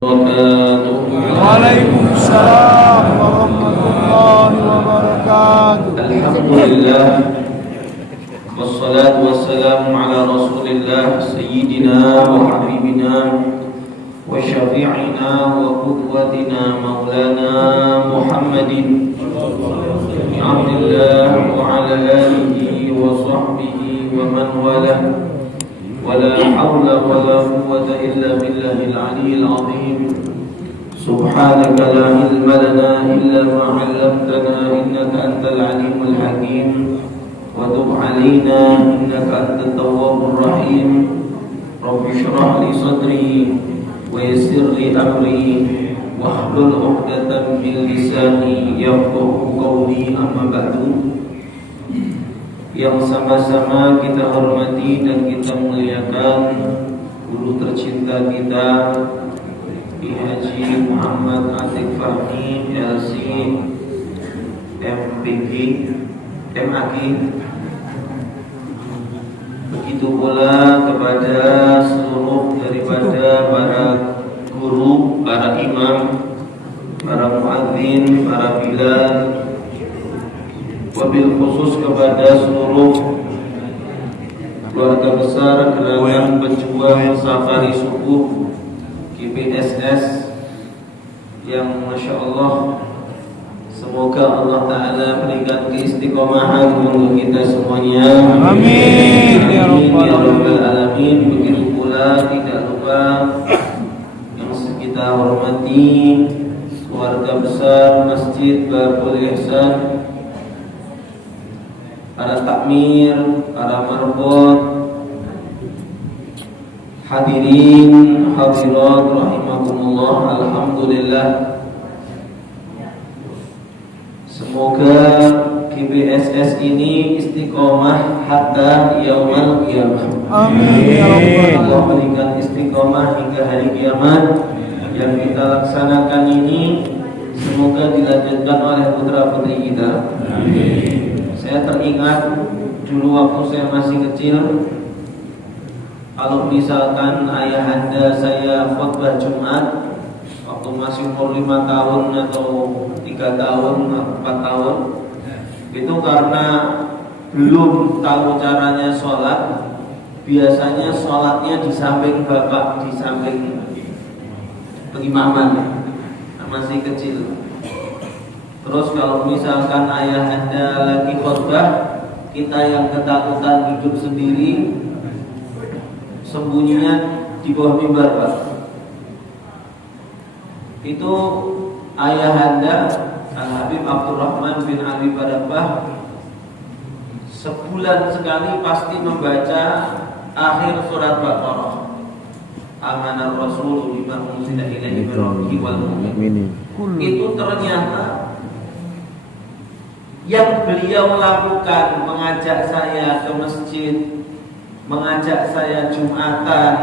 Waalaikumsalam warahmatullahi wabarakatuh. Alhamdulillah wassalatu wassalamu ala rasulillah sayyidina wa habibina wa syafi'ina wa qudwatina maulana Muhammadin bin Abdillah wa ala alihi wa sahbihi wa man walah wala hawla wala quwwata illa billahil aliyyil azim. Subhanaka la ilma lana illa ma 'allamtana innaka antal alimul hakim wa tub 'alaina innaka antat tawwabur rahim. Rabbi shrah li sadri wa yassir li amri wahlul 'uqdatam min lisani yafqahu qawli, amma ba'du. Yang sama-sama kita hormati dan kita muliakan guru tercinta kita Ki Haji Muhammad Atiq Fahmi LC MPG MAG. Begitu pula kepada seluruh daripada para guru, para imam, para muadzin, para bilal, wabil khusus kepada seluruh keluarga besar Gerakan Pejuang Safari Subuh GPSS yang Masya Allah, semoga Allah Ta'ala berikan keistiqomahan untuk kita semuanya. Amin ya Rabbal Alamin. Begitu pula tidak lupa yang kita hormati keluarga besar Masjid Babul Ihsan, para takmir, para marbot, hadirin, hadirat rahimakumullah. Alhamdulillah, semoga GPSS ini istiqomah hatta yaumul qiyamah. Amin ya Rabbal Allah berikan istiqomah hingga hari kiamat. Yang kita laksanakan ini semoga dilanjutkan oleh putra-putri kita. Amin. Saya teringat dulu waktu saya masih kecil, kalau misalkan ayahanda saya khutbah Jumat waktu masih umur 5 tahun atau 3 tahun, 4 tahun, itu karena belum tahu caranya sholat, biasanya sholatnya di samping bapak, di samping pengimaman, masih kecil. Terus kalau misalkan ayahanda lagi khutbah, kita yang ketakutan duduk sendiri, sembunyinya di bawah mimbar, Pak. Itu ayahanda Al-Habib Abdurrahman bin Ali Badabah sebulan sekali pasti membaca akhir surat Baqarah. Amanar Rasul bima unzila ilaihi min rabbih wal mu'minin. Itu ternyata yang beliau lakukan, mengajak saya ke masjid, mengajak saya Jumatan,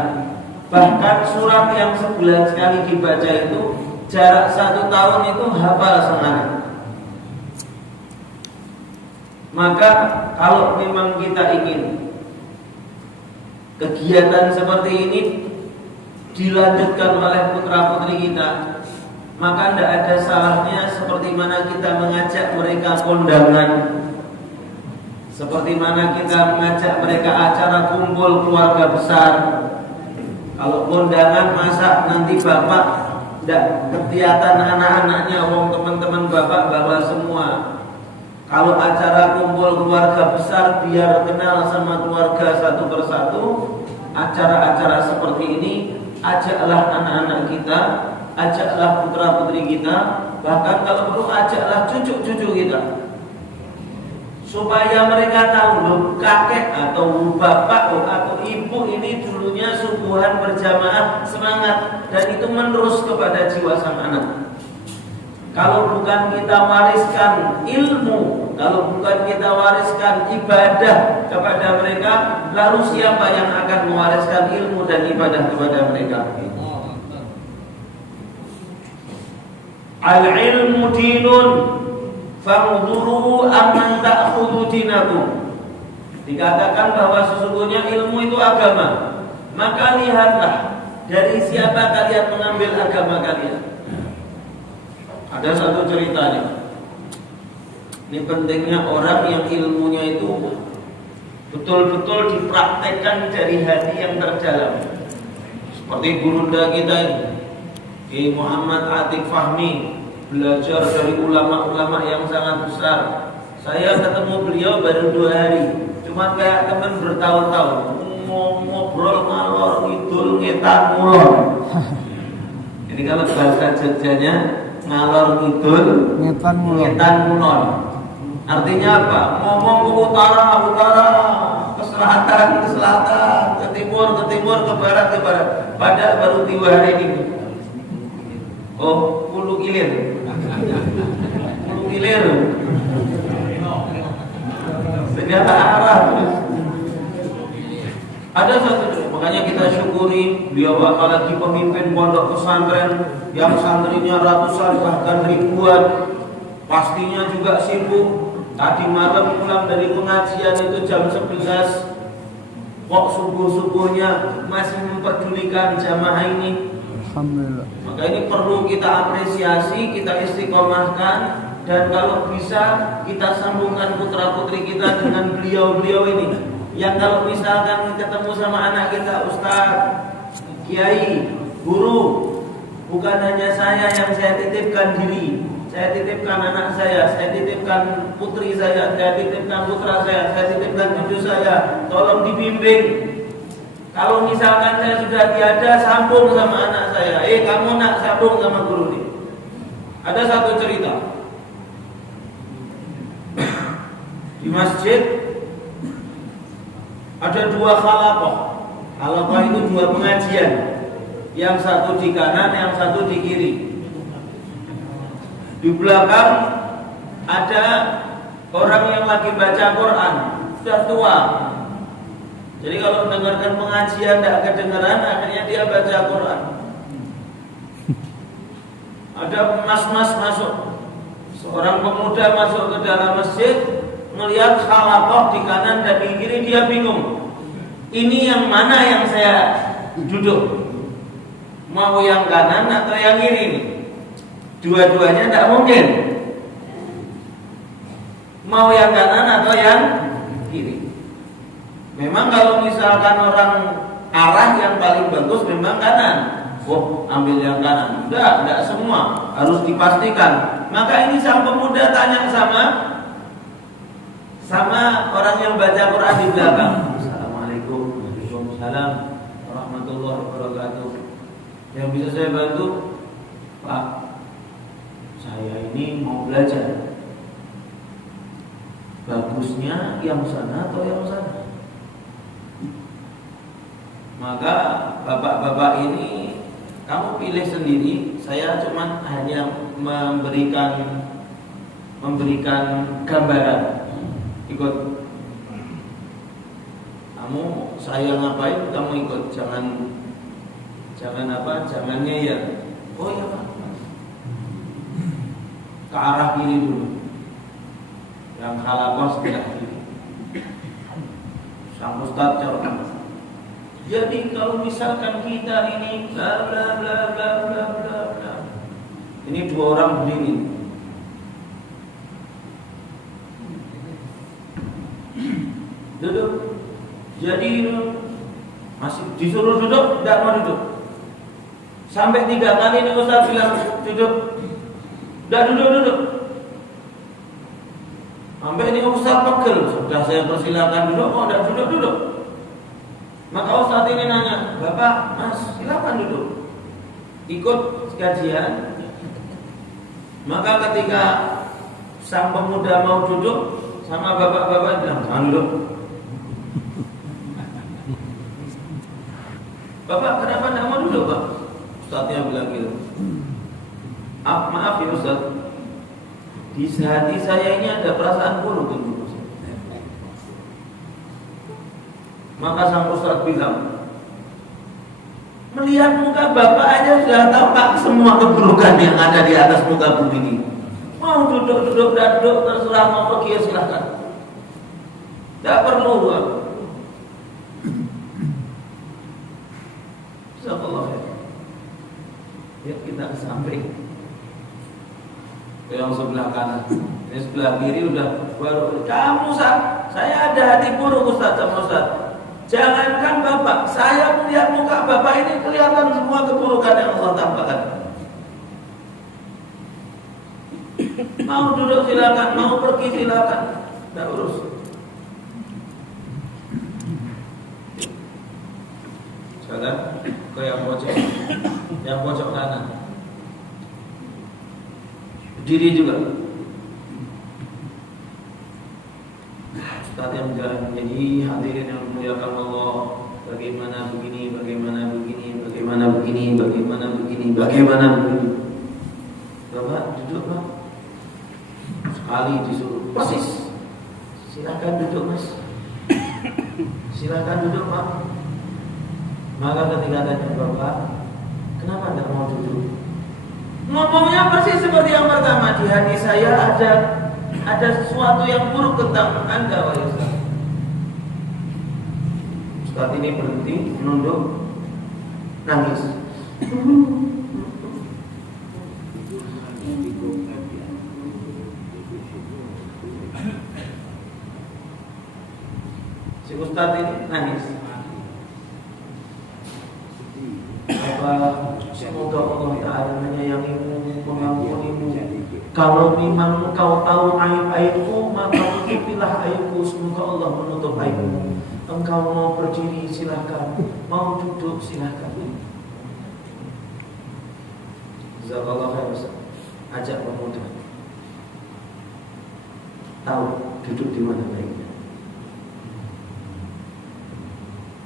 bahkan surat yang sebulan sekali dibaca itu jarak 1 tahun itu hafal senang. Maka kalau memang kita ingin kegiatan seperti ini dilanjutkan oleh putra-putri kita, maka tidak ada salahnya seperti mana kita mengajak mereka kondangan, seperti mana kita mengajak mereka acara kumpul keluarga besar. Kalau kondangan masa nanti bapak tidak kelihatan anak-anaknya, wong teman-teman bapak bawa semua. Kalau acara kumpul keluarga besar biar kenal sama keluarga satu persatu, acara-acara seperti ini ajaklah anak-anak kita, ajaklah putra-putri kita, bahkan kalau perlu ajaklah cucu-cucu kita, supaya mereka tahu loh, kakek atau bapak atau ibu ini dulunya subuhan berjamaah semangat, dan itu menerus kepada jiwa sang anak. Kalau bukan kita wariskan ilmu, kalau bukan kita wariskan ibadah kepada mereka, lalu siapa yang akan mewariskan ilmu dan ibadah kepada mereka? Al-ilmu dinun fa'udhuru amman ta'khudhu dinakum. Dikatakan bahwa sesungguhnya ilmu itu agama. Maka lihatlah dari siapa kalian mengambil agama kalian? Ada satu ceritanya. Ini pentingnya orang yang ilmunya itu betul-betul dipraktekkan dari hati yang terdalam. Seperti gurunda kita ini, Kiai Muhammad Atiq Fahmi, belajar dari ulama-ulama yang sangat besar. Saya ketemu beliau baru 2 hari, cuma kayak teman bertahun-tahun, ngobrol ngalor ngidul ngetan ngulon. Jadi kalau bahasa Jogjanya ngalor ngidul Ngetan ngulon. Artinya apa? Ngomong ke utara, ke selatan, ke timur, ke barat. Padahal baru 2 hari ini. Oh, hulu hilir. Segala arah. Ada satu, makanya kita syukuri beliau apalagi pemimpin pondok pesantren yang santrinya ratusan bahkan ribuan. Pastinya juga sibuk. Tadi malam pulang dari pengajian itu jam 11. Kok subuh-subuhnya masih memperdulikan jamaah ini. Alhamdulillah. Maka ini perlu kita apresiasi, kita istiqomahkan. Dan kalau bisa kita sambungkan putra-putri kita dengan beliau-beliau ini. Yang kalau misalkan ketemu sama anak kita, Ustaz, Kiai, Guru, bukan hanya saya yang saya titipkan diri, saya titipkan anak saya titipkan putri saya titipkan putra saya titipkan cucu saya, tolong dibimbing. Kalau misalkan saya sudah tiada, sambung sama anak saya. Kamu nak sambung sama guru ini. Ada satu cerita di masjid ada 2 khalaqah. Khalaqah itu 2 pengajian, yang satu di kanan, yang satu di kiri. Di belakang ada orang yang lagi baca Quran, sudah tua. Jadi kalau mendengarkan pengajian tidak kedengaran, akhirnya dia baca Quran. Ada mas-mas masuk, seorang pemuda masuk ke dalam masjid, melihat khalaqah di kanan dan di kiri, dia bingung. Ini yang mana yang saya duduk? Mau yang kanan atau yang kiri ini? Dua-duanya tidak mungkin. Mau yang kanan atau yang kiri. Memang kalau misalkan orang arah yang paling bagus memang kanan. Oh, ambil yang kanan. Tidak semua, harus dipastikan. Maka ini sang pemuda tanya sama orang yang baca Quran di belakang. Assalamualaikum, waalaikumsalam warahmatullahi wabarakatuh. Yang bisa saya bantu, Pak? Saya ini mau belajar. Bagusnya yang sana atau yang sana? Maka bapak-bapak ini, kamu pilih sendiri. Saya cuma hanya memberikan gambaran. Ikut. Kamu saya ngapain, kamu ikut. Jangannya ya. Oh ya Pak. Ke arah kiri dulu. Yang khalaqah sebelah kiri. Sang Ustaz jawab. Jadi kalau misalkan kita ini bla bla bla bla bla bla bla. Ini 2 orang berdiri. Duduk. Jadi masih disuruh duduk, tidak mau duduk. Sampai 3 kali ini Ustaz bilang duduk. Tidak duduk. Sampai ini Ustaz pegel. Sudah saya persilakan duduk, kok tidak duduk. Maka Ustaz ini nanya, Bapak, Mas, silakan duduk. Ikut kajian. Maka ketika sang pemuda mau duduk, sama bapak-bapak bilang, jangan duduk. Bapak, kenapa tidak mau duduk, Pak? Ustaznya bilang gitu. Maaf ya Ustaz, di hati saya ini ada perasaan buruk dulu. Maka sang Ustaz bilang, melihat muka bapak aja sudah tahu Pak semua keburukan yang ada di atas muka bumi ini. Mau duduk, terserah, mau pergi ya silahkan. Tidak perlu. Jazakallah khair. Yuk kita ke samping. Yang sebelah kanan, ini sebelah kiri udah baru. Kamu Ustaz, saya ada hati buruk Ustaz sama Ustaz. Jangankan Bapak, saya melihat muka Bapak ini kelihatan semua keburukan yang Allah tampakkan. Mau duduk silakan, mau pergi silakan, tidak urus. Sekarang ke yang pojok kanan. Berdiri juga. Ustaz yang jalan. Jadi hadirin yang dimuliakan Allah, bagaimana begini, bagaimana begini, bagaimana begini, bagaimana begini, bagaimana begini. Bapak duduk Pak. Sekali disuruh persis. Silakan duduk Mas. Silakan duduk Pak. Maka ketika tanya Bapak, kenapa tidak mau duduk? Ngomongnya persis seperti yang pertama. Di hati saya ada sesuatu yang buruk tentang Anda, wahai Ustaz. Ustaz ini berhenti, menunduk, nangis. Si Ustaz ini nangis. Semoga Allah Ta'ala menyayangimu, mengampunimu. Kalau memang engkau tahu aib-aibku, maka tutupilah aibku. Semoga Allah menutup aibmu. Engkau mau berdiri silahkan, mau duduk silahkan. Jazakallah khair Ustaz. Ajak pemuda tahu duduk di mana baiknya.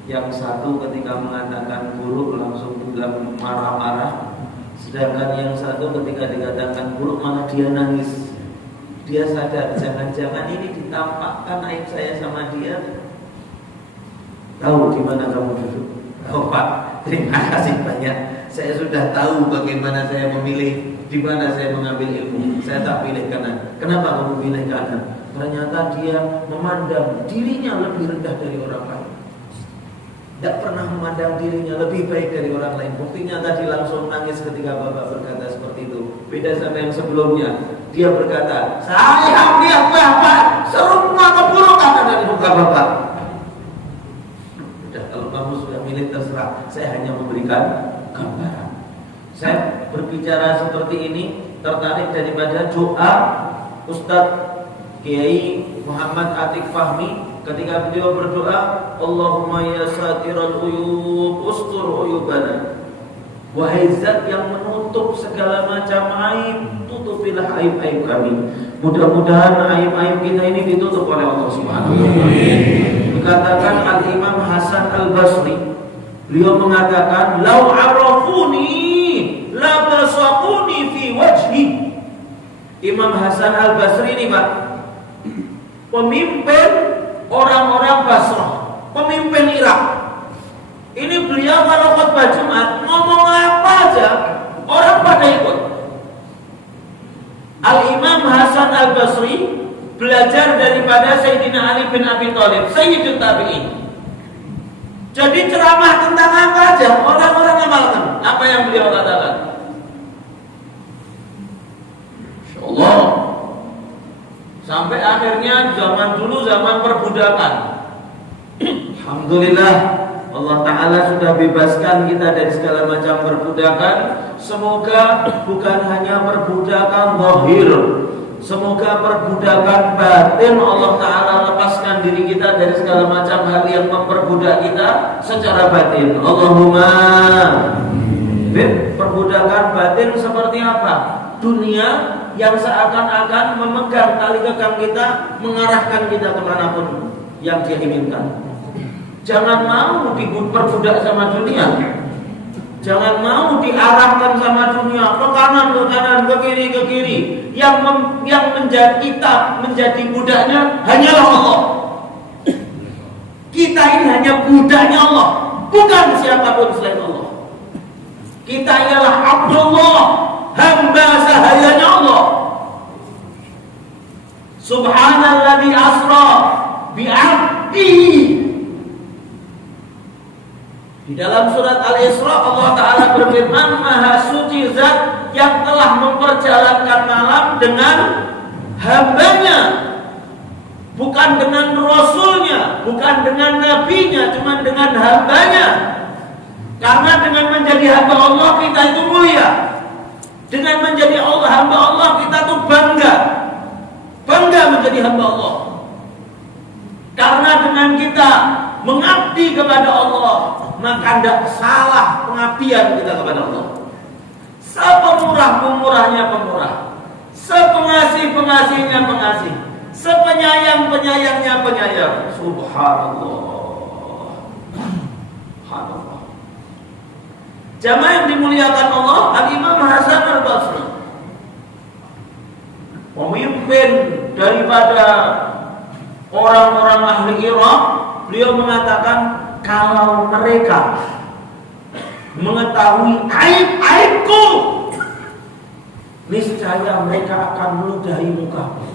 Yang satu ketika mengatakan buruk langsung bilang marah-marah, sedangkan yang satu ketika dikatakan buruk malah dia nangis. Dia sadar jangan-jangan ini ditampakkan aib saya sama dia. Tahu di mana kamu duduk? Oh Pak, terima kasih banyak. Saya sudah tahu bagaimana saya memilih, di mana saya mengambil ilmu. Saya tak pilih kanan. Kenapa kamu pilih kanan? Ternyata dia memandang dirinya lebih rendah dari orang lain. Tidak pernah memandang dirinya lebih baik dari orang lain. Buktinya tadi langsung nangis ketika Bapak berkata seperti itu. Beda sama yang sebelumnya. Dia berkata, saya melihat Bapak semua keburukan ada di muka Bapak. Sudah, kalau kamu sudah milih terserah. Saya hanya memberikan gambaran. Saya berbicara seperti ini tertarik daripada doa Ustadz Kiai Muhammad Atiq Fahmi. Ketika beliau berdoa, Allahumma ya satiral uyub ustur uyubana. Wahai zat yang menutup segala macam aib, tutupilah aib-aib kami. Mudah-mudahan aib-aib kita ini ditutup oleh Allah Subhanahu wa taala. Dikatakan Al-Imam Hasan Al-Basri, beliau mengatakan, "Lau arafuni la basaquni fi wajhi." Imam Hasan Al-Basri ini Pak, pemimpin orang-orang Basrah, pemimpin Irak. Ini beliau kalau khutbah Jumat ngomong apa aja orang pada ikut. Al-Imam Hasan Al-Basri belajar daripada Sayyidina Ali bin Abi Thalib, Sayyidul Tabi'in. Jadi ceramah tentang apa aja orang-orang amalkan apa yang beliau katakan. Insyaallah. Sampai akhirnya zaman dulu zaman perbudakan. Alhamdulillah Allah Ta'ala sudah bebaskan kita dari segala macam perbudakan. Semoga bukan hanya perbudakan zahir, semoga perbudakan batin Allah Ta'ala lepaskan diri kita dari segala macam hal yang memperbudak kita secara batin. Allahumma. Perbudakan batin seperti apa? Dunia yang seakan-akan memegang tali kekang kita, mengarahkan kita kemanapun yang dia inginkan. Jangan mau diperbudak sama dunia. Jangan mau diarahkan sama dunia ke kanan, ke kiri. Yang menjadi kita menjadi budaknya hanyalah Allah. Kita ini hanya budaknya Allah, bukan siapapun selain Allah. Kita ialah Abdullah, hamba sahayanya Allah. Subhanalladzi asra bi'abdihi. Di dalam surat Al-Isra Allah Ta'ala berfirman, Maha suci Allah memperjalankan malam dengan hambanya, bukan dengan rasulnya, bukan dengan nabinya, cuma dengan hambanya. Karena dengan menjadi hamba Allah kita itu mulia. Dengan menjadi hamba Allah kita tuh bangga menjadi hamba Allah. Karena dengan kita mengabdi kepada Allah, maka tidak salah pengabdian kita kepada Allah. Sepemurah-pemurahnya pemurah, sepengasih-pengasihnya pengasih, sepenyayang-penyayangnya penyayang. Subhanallah. Subhanallah. Jamaah yang dimuliakan Allah, Al-Imam Hasan Al-Basri, pemimpin daripada orang-orang ahli Irak, beliau mengatakan kalau mereka mengetahui aib-aibku, niscaya mereka akan meludahi mukaku.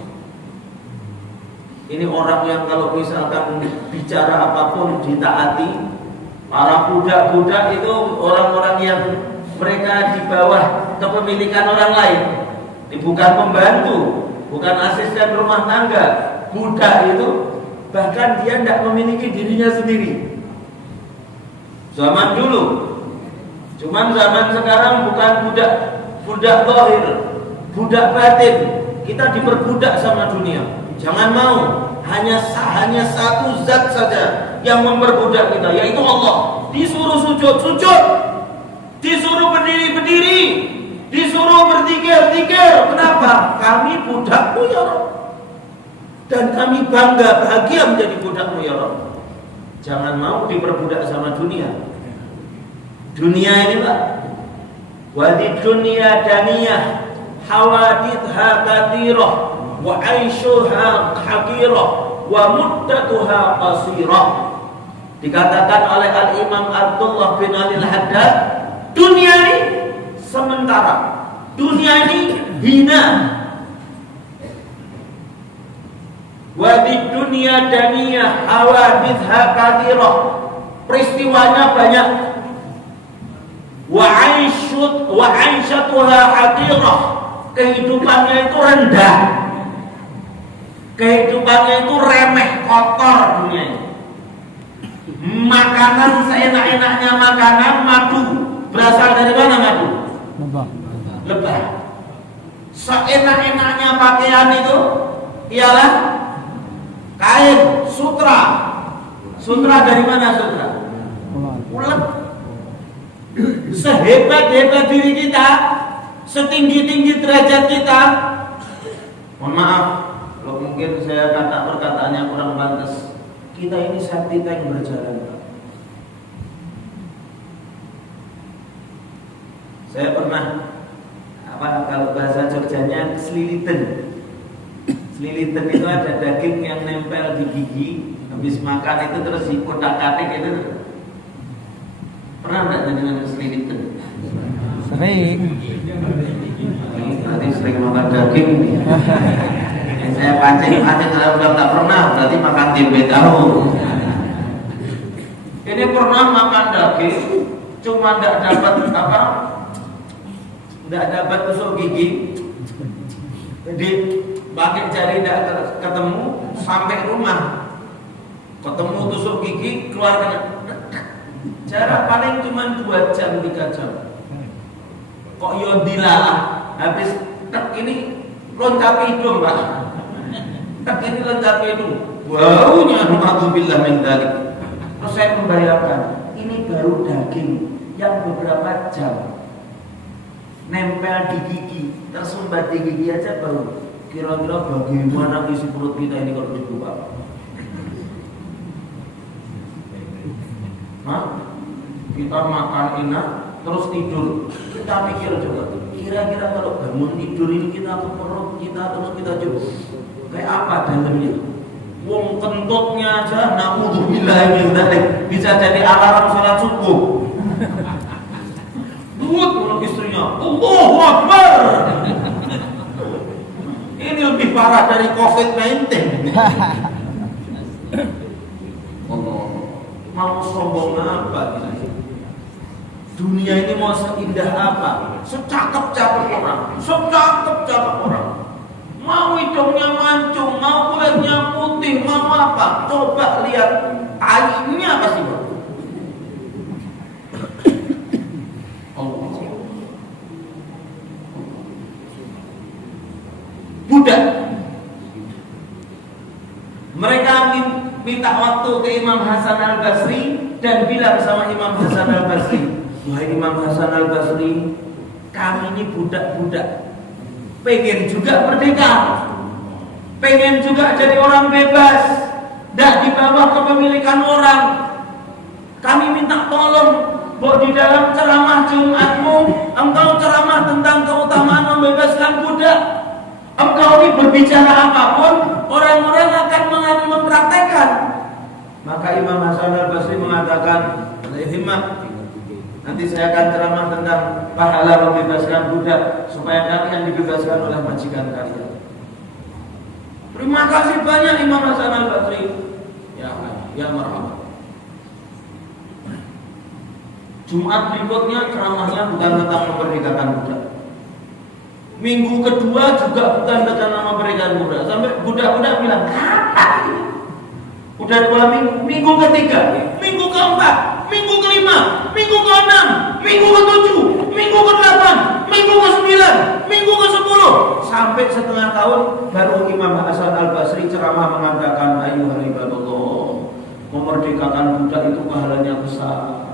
Ini orang yang kalau misalkan bicara apapun ditaati. Para budak-budak itu orang-orang yang mereka di bawah kepemilikan orang lain. Ini bukan pembantu, bukan asisten rumah tangga. Budak itu bahkan dia tidak memiliki dirinya sendiri. Zaman dulu, cuman zaman sekarang bukan budak zahir, budak batin. Kita diperbudak sama dunia. Jangan mau. Hanya satu zat saja yang memperbudak kita, yaitu Allah. Disuruh sujud, disuruh berdiri, disuruh berzikir. Kenapa? Kami budakmu ya Rabb, dan kami bangga bahagia menjadi budakmu ya Rabb. Jangan mau diperbudak sama dunia. Dunia ini Pak, wadi dunia daniyah, hawaditha kathirah, wa aishuha haqirah, wa muddatuha qasirah. Dikatakan oleh Al-Imam Abdullah bin Ali Al-Haddad, dunia ini sementara, dunia ini hina. Wa di dunia daniyah hawaditha kathirah, peristiwanya banyak. Wa aishatuha haqirah, kehidupannya itu rendah. Kehidupannya itu remeh, kotor dunia ini. Makanan seenak-enaknya makanan, madu. Berasal dari mana madu? Lebah. Seenak-enaknya pakaian itu ialah kain, sutra. Sutra dari mana sutra? Ulet. Sehebat-hebat diri kita, setinggi-tinggi derajat kita, mohon maaf kalau mungkin saya kata perkataannya kurang pantas, kita ini sakti tank berjalan. Saya pernah kalau bahasa Jogjanya selilitan. Selilitan itu ada daging yang nempel di gigi, habis makan itu terus dikotak-katik itu. Pernah enggak dengan selilitan? Sering. Tadi sering makan daging. Saya pancing kalau udah tak pernah, berarti makan tempe tahu. Ini pernah makan daging, cuma tidak dapat apa? Tidak dapat tusuk gigi. Jadi pakai jari tidak ketemu sampai rumah. Ketemu tusuk gigi, keluarkan. Jarak paling cuma 2 jam 3 jam. Kok yodilah habis tek ini loncat hidung Pak. Tek ini loncat hidung. Baunya na'udzubillah min dzalik. Terus saya membayangkan ini baru daging yang beberapa jam nempel di gigi, tersumbat di gigi aja baru. Kira-kira bagaimana isi perut kita ini kalau dibuka? Hah? Kita makan enak terus tidur, kita mikir juga kira-kira kalau bangun tidur ini kita ke perut kita terus kita coba kayak apa dalamnya. Wong kentutnya aja na'udzubillah min dzalik bisa jadi alarm salat subuh. Duit mulut istrinya, Allahu Akbar. Ini lebih parah dari COVID-19. Mau sombong apa kita? Dunia ini mau seindah apa? Secakep-cakep orang. Mau hidungnya mancung, mau kulitnya putih, mau apa? Coba lihat airnya pasti bagus. Budak. Mereka minta waktu ke Imam Hasan Al-Basri dan bilang sama Imam Hasan Al-Basri, wahai Imam Hasan Al-Basri, kami ini budak-budak, pengen juga merdeka, pengen juga jadi orang bebas, tidak di bawah kepemilikan orang. Kami minta tolong, bahwa di dalam ceramah Jumatmu, engkau ceramah tentang keutamaan membebaskan budak. Engkau ini berbicara apapun, orang-orang akan mempraktekkan. Maka Imam Hasan Al-Basri mengatakan, himmat, nanti saya akan ceramah tentang pahala membebaskan budak supaya kalian dibebaskan oleh majikan kalian. Terima kasih banyak Imam Hasan Al-Basri. Ya marhaba. Jumat berikutnya ceramahnya bukan tentang memerdekakan budak. Minggu kedua juga bukan tentang memerdekakan budak. Sampai budak-budak bilang, kapan ini? Udah 2 minggu. Minggu ketiga, minggu keempat, minggu kelima, minggu keenam, minggu ketujuh, minggu ke-8, minggu ke-9, minggu ke-10, sampai setengah tahun baru Imam Hasan Al-Basri ceramah mengatakan, ayyuhal ibadallah, memerdekakan budak itu pahalanya besar.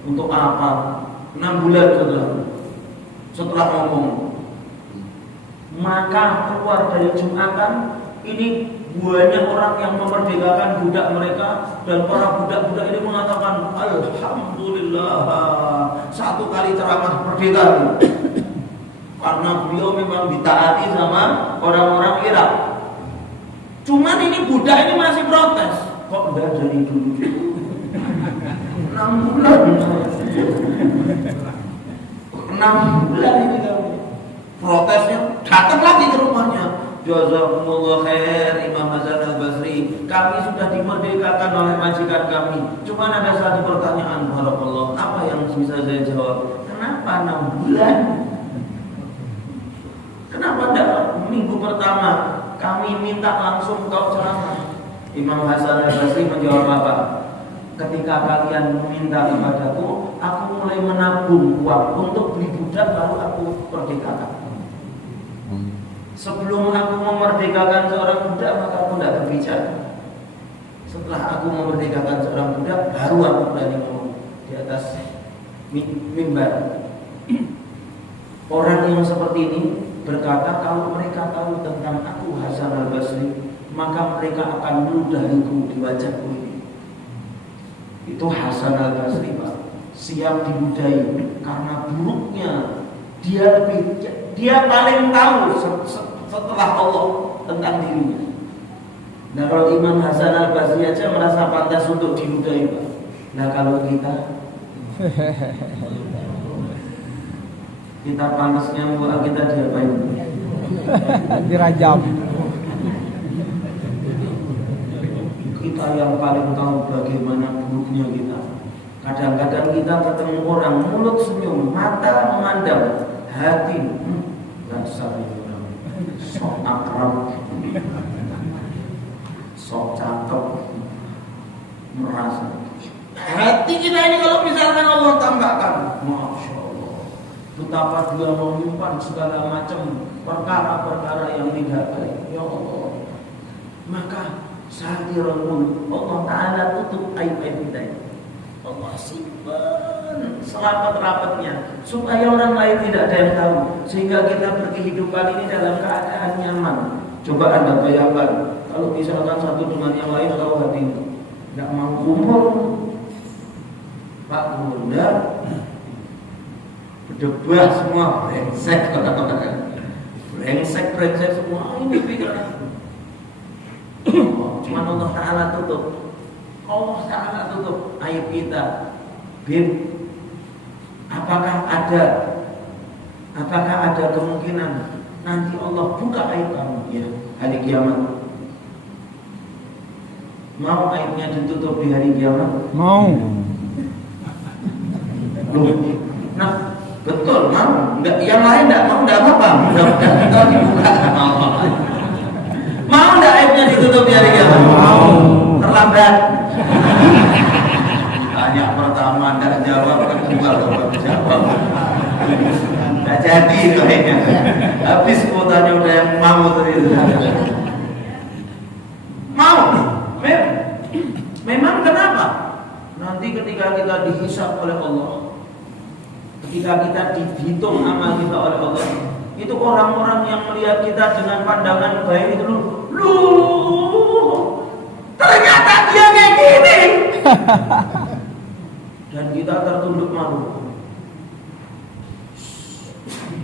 Untuk apa? 6 bulan setelah ngomong, maka keluar dari Jumatan ini banyak orang yang memerdekakan budak mereka, dan para budak-budak ini mengatakan alhamdulillah, 1 kali ceramah merdeka karena beliau memang ditaati sama orang-orang Irak. Cuman ini budak ini masih protes, kok enggak dari dulu 6 bulan 6 bulan ini kamu protesnya, datang lagi ke rumahnya. Jazakumullah khair Imam Hasan Al-Basri, kami sudah dimerdekakan oleh majikan kami. Cuma ada satu pertanyaan, barakallah, apa yang bisa saya jawab? Kenapa 6 bulan? Kenapa tidak minggu pertama kami minta langsung kau ceramah? Imam Hasan Al-Basri menjawab apa? Ketika kalian meminta kepadaku, aku mulai menabung uang untuk beli budak, lalu aku merdekakan. Sebelum aku memerdekakan seorang budak, maka aku tidak berbicara. Setelah aku memerdekakan seorang budak, baru aku berani ngomong di atas mimbar. Orang yang seperti ini berkata, kalau mereka tahu tentang aku Hasan Al-Basri, maka mereka akan meludahiku di wajahku ini. Itu Hasan Al-Basri, Pak, siap diludahi karena buruknya dia paling tahu setelah Allah tentang dirinya. Nah, kalau Imam Hasan Al-Basri aja merasa pantas untuk diludahi, Pak. Nah, kalau kita pantasnya buat kita diapain? Dirajam. Kita yang paling tahu bagaimana buruknya kita. Kadang-kadang kita ketemu orang, mulut senyum, mata memandang, hati nggak sabi orang, sok akrab, sok cakep, merasa. Hati kita ini kalau misalkan Allah tambahkan, masya Allah, betapa dia menyimpan segala macam perkara-perkara yang tidak baik. Ya Allah, maka satirun Allah Ta'ala tutup aib-aib kita ini. Allah simpan serapat-rapatnya supaya orang lain tidak ada yang tahu, sehingga kita berkehidupan ini dalam keadaan nyaman. Coba Anda bayangkan kalau misalkan satu dengan yang lain tahu hati tidak mau kumpul, Pak Bunda berdebah semua, brengsek semua ini pikiran. Cuma Allah Ta'ala tutup. Allah Ta'ala tutup aib kita. Bib, apakah ada kemungkinan nanti Allah buka aib kamu ya hari kiamat? Mau aibnya ditutup di hari kiamat? Mau. Loh, nah betul, mau nggak? Yang lain nggak mau, nggak apa-apa. Mudah-mudahan kita dibuka sama Allah. Mau nggak aibnya ditutup di hari kiamat? Mau. Terlambat. Tanya pertama nggak jawab, kedua nggak jawab. Nggak jadi kayaknya. Habis kuotanya udah yang mau tadi. Mau? Memang kenapa? Nanti ketika kita dihisab oleh Allah, ketika kita dihitung amal kita oleh Allah, itu orang-orang yang melihat kita dengan pandangan baik itu loh, ternyata dia kayak gini. Dan kita tertunduk malu.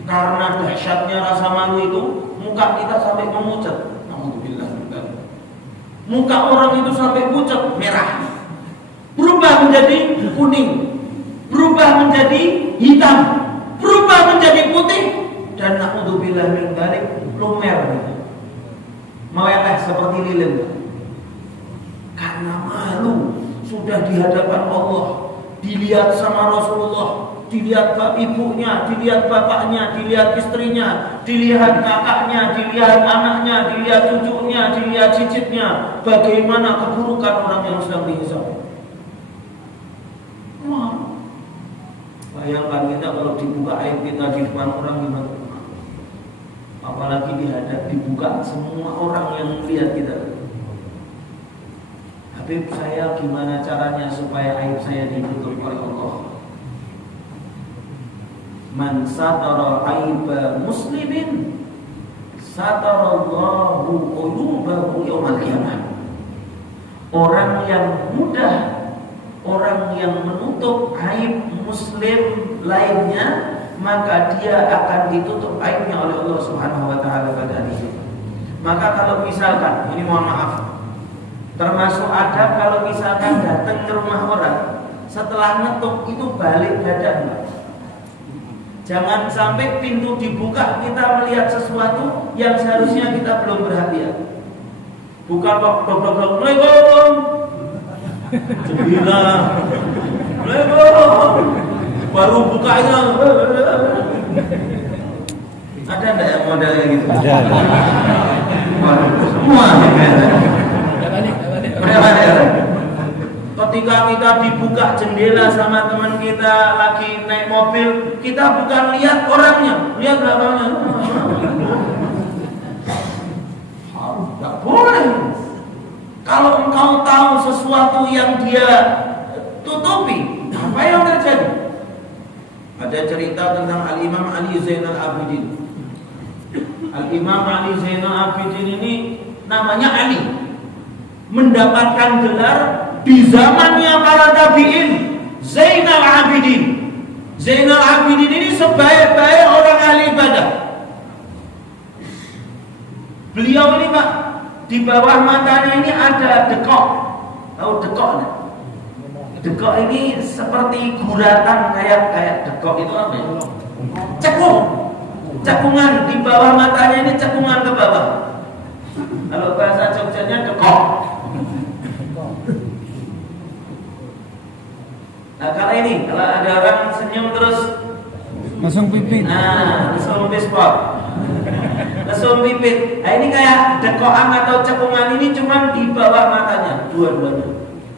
Karena dahsyatnya rasa malu itu, muka kita sampai memucat. Alhamdulillah. Muka orang itu sampai pucat, merah, berubah menjadi kuning, berubah menjadi hitam, berubah menjadi putih, dan naudzubillah min dzalik lumer gitu. Meleleh seperti lilin. Karena malu sudah di hadapan Allah, dilihat sama Rasulullah, dilihat ibunya, dilihat bapaknya, dilihat istrinya, dilihat kakaknya, dilihat anaknya, dilihat cucunya, dilihat cicitnya. Bagaimana keburukan orang yang sedang dihisab. Wah, bayangkan kita kalau dibuka aib kita di depan orang gimana? Apalagi dibuka semua orang yang melihat kita. Habib saya gimana caranya supaya aib saya ditutup oleh Allah? Man satara aiba muslimin satarallahu qulubahu yaumal qiyamah. Orang yang mudah, orang yang menutup aib muslim lainnya, maka dia akan ditutup aibnya oleh Allah Subhanahu wa taala pada hari itu. Maka kalau misalkan, ini mohon maaf, termasuk adab kalau misalkan datang ke rumah orang, setelah ngetuk itu balik badan. Jangan sampai pintu dibuka kita melihat sesuatu yang seharusnya kita belum perhatian. Bukan kok blok-blok, Assalamualaikum. Jembilah. Assalamualaikum. Baru buka itu. Ada enggak yang modelnya gitu? Ada. Semua. Ketika kita dibuka jendela sama teman kita lagi naik mobil, kita bukan lihat orangnya, lihat belakangnya. Tidak boleh. Kalau engkau tahu sesuatu yang dia tutupi, apa yang terjadi? Ada cerita tentang Al-Imam Ali Zainal Abidin. Al-Imam Ali Zainal Abidin ini namanya Ali, mendapatkan gelar di zamannya para tabi'in Zainal Abidin. Zainal Abidin ini sebaik-baik orang ahli ibadah. Beliau ini Pak, di bawah matanya ini ada dekok. Tahu dekok enggak? Dekok ini seperti guratan kayak dekok itu apa ya? Cekung. Cekungan di bawah matanya ini, cekungan ke bawah. Kalau bahasa Jogjanya dekok. Nah kalau ini, kalau ada orang senyum terus Langsung pipit. nah, langsung spot, langsung pipit. Nah ini kayak dekokan atau cekungan ini cuma di bawah matanya,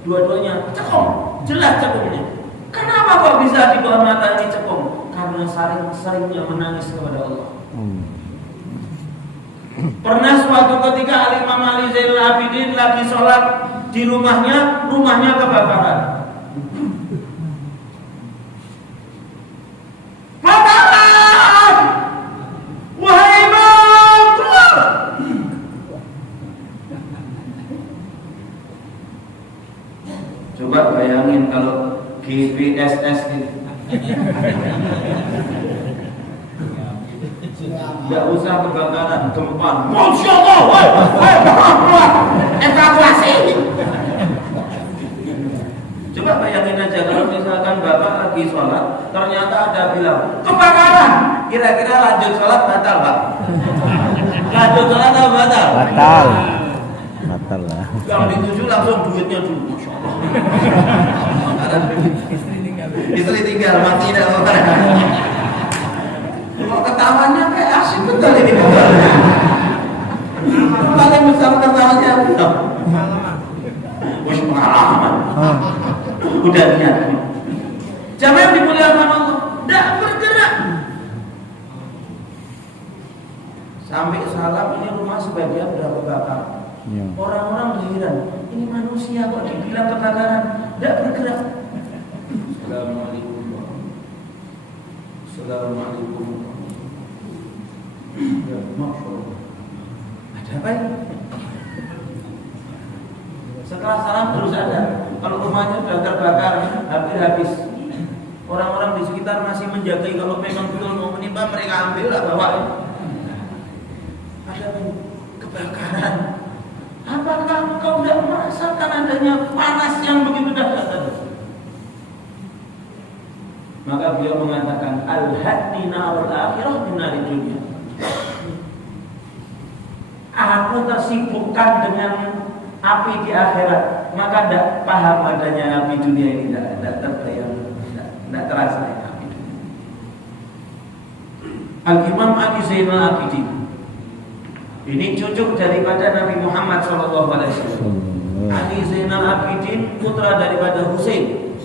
dua-duanya cekung, jelas cekungnya. Kenapa kok bisa di bawah mata ini cekung? Karena seringnya menangis kepada Allah. Pernah suatu ketika Al-Imam Ali Zainal Abidin lagi sholat di rumahnya kebakaran. Kebakaran! Wahai imam, keluar! Coba bayangin kalau GPSS ini. Tidak usah kebakaran, gempa. Masya Allah, keluar, evakuasi. Coba bayangin aja kalau misalkan bapak lagi sholat, ternyata ada bilang kebakaran. Kira-kira lanjut sholat batal Pak? Lanjut sholat atau batal? Batal lah. Yang dituju langsung duitnya dulu, Masya Allah. Istri tinggal mati tidak apa-apa. Kalau ketawanya kayak asik betul ini betul. Paling besar ketawanya betul. Wih pengalaman. Udah niat. Jangan dimuliakan Allah. Tidak bergerak. Sampai salam ini rumah sebagian sudah kebakar. Ya. Orang-orang heran. Ini manusia kok dibilang kebakaran. Tidak bergerak. Assalamualaikum. Assalamualaikum. Ya, maaf. Ada apa ini? Setelah salam terus ada. Kalau rumahnya sudah terbakar, hampir habis. Orang-orang di sekitar masih menjaga. Kalau memang betul mau menimpa, mereka ambil lah bawa. Ada kebakaran. Apakah engkau tidak merasakan adanya panas yang begitu dahsyat? Maka beliau mengatakan al-haddina wal akhirah binari dunia. Aku tersibukkan dengan api di akhirat, maka tidak paham adanya api dunia ini, tidak terbayang, tidak terasa api dunia. Al-Imam Ali Zainal Abidin ini cucu daripada Nabi Muhammad SAW. Ali Zainal Abidin putra daripada Husain.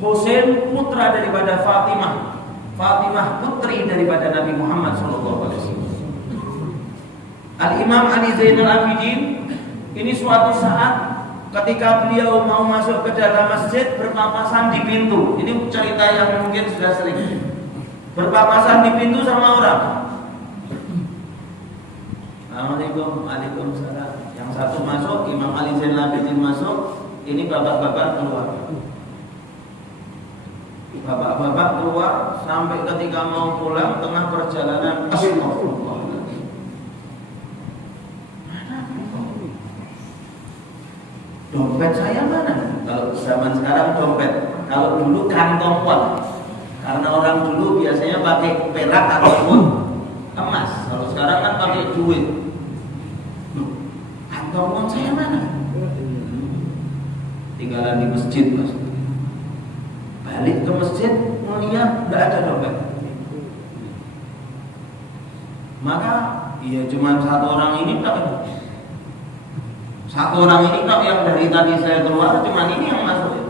Husain putra daripada Fatimah. Fatimah putri daripada Nabi Muhammad SAW. Al-Imam Ali Zainal Abidin ini suatu saat ketika beliau mau masuk ke dalam masjid berpapasan di pintu. Ini cerita yang mungkin sudah sering. Berpapasan di pintu sama orang. Assalamualaikum, waalaikumsalam. Yang satu masuk, Imam Ali Zainal Abidin masuk. Ini bapak-bapak keluar. Bapak-bapak keluar sampai ketika mau pulang tengah perjalanan. Astagfirullah. Dompet saya mana? Kalau zaman sekarang dompet. Kalau dulu kantong uang. Karena orang dulu biasanya pakai perak ataupun emas. Kalau sekarang kan pakai duit. Kantong uang saya mana? Tinggalan di masjid, Mas. Balik ke masjid, melihat tidak ada dompet. Maka ya cuma satu orang ini tak. Satu orang ini kok yang dari tadi saya keluar cuma ini yang masuk ya.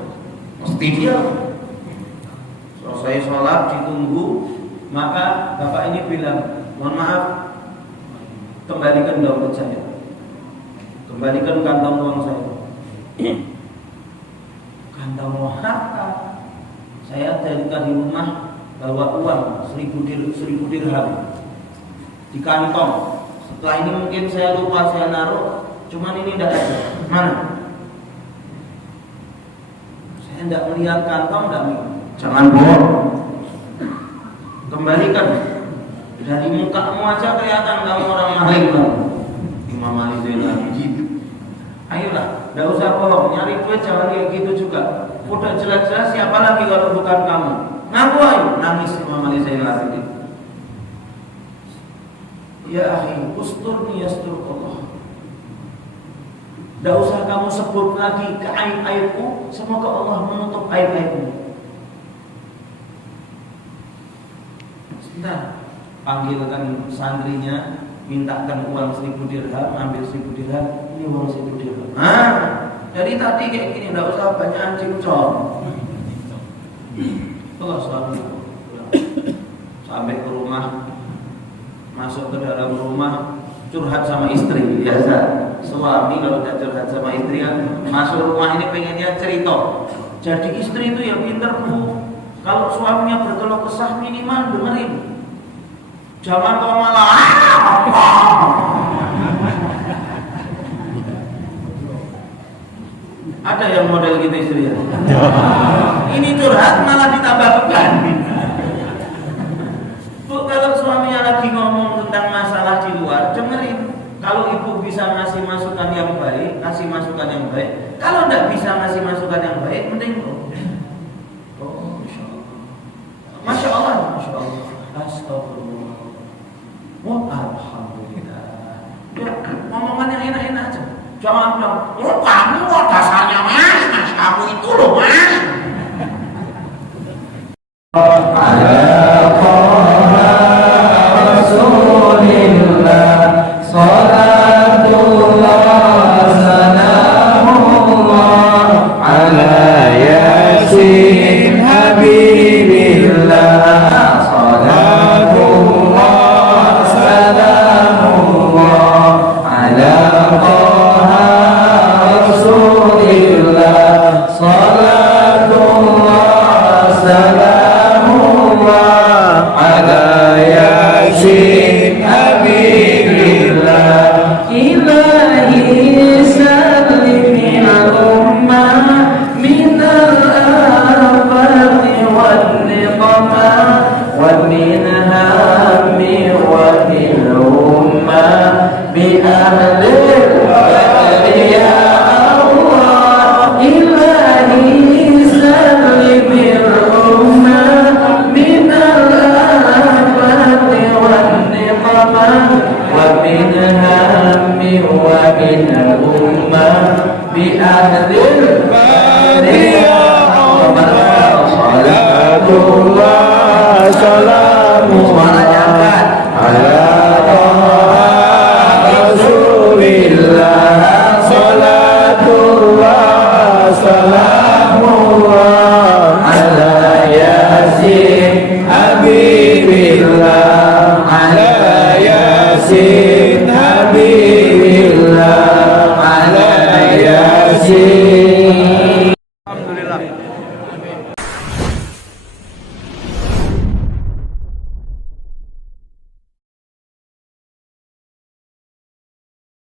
Mesti dia. Selesai sholat ditunggu, maka bapak ini bilang, mohon maaf, kembalikan dompet saya, kembalikan kantong uang saya. Kantong uang apa? Saya dari tadi rumah bawa uang 1000 dirham di kantong. Setelah ini mungkin saya lupa saya naruh. Cuman ini tidak ada. Mana? Saya tidak melihat kantong, tidak melihat. Jangan bohong. Kembalikan. Dari mukamu aja kelihatan kamu orang maling. Imam Ali Zainal Abidin. Ayolah, tidak usah bohong. Nyari duit jangan kayak gitu juga. Udah jelas-jelas siapa lagi kalau bukan kamu. Ngaku ayo. Nangis Imam Ali Zainal Abidin. Ya akhi, usturni yasturullah. Tidak usah kamu sebut lagi ke aib-aibku. Semoga Allah menutup aib-aibmu. Sebentar, panggilkan santrinya, mintakan uang 1000 dirham, ambil 1000 dirham. Ini uang 1000 dirham. Dari tadi kayak gini, tidak usah banyak cincong. Allah suami sampai ke rumah, masuk ke dalam rumah, curhat sama istri biasa. Suami kalau tidak curhat sama istri kan masuk rumah ini pengennya cerita. Jadi istri itu ya pinter Bu. Kalau suaminya berkeluh kesah minimal dengerin. Jangan kau malah ada yang model gitu istri ya. Ini curhat malah ditambah beban. Bu, kalau suaminya lagi ngomong tentang masalah di luar, dengerin. Kalau ibu bisa ngasih masukan yang baik, kasih masukan yang baik. Kalau tidak bisa ngasih masukan yang baik, mending Masya Allah, Masya Allah. Astagfirullah. Alhamdulillah. Ya, ngomongan yang enak-enak aja. Jangan bilang, kamu dasarnya mas, kamu itu loh mas. Salatullah, salam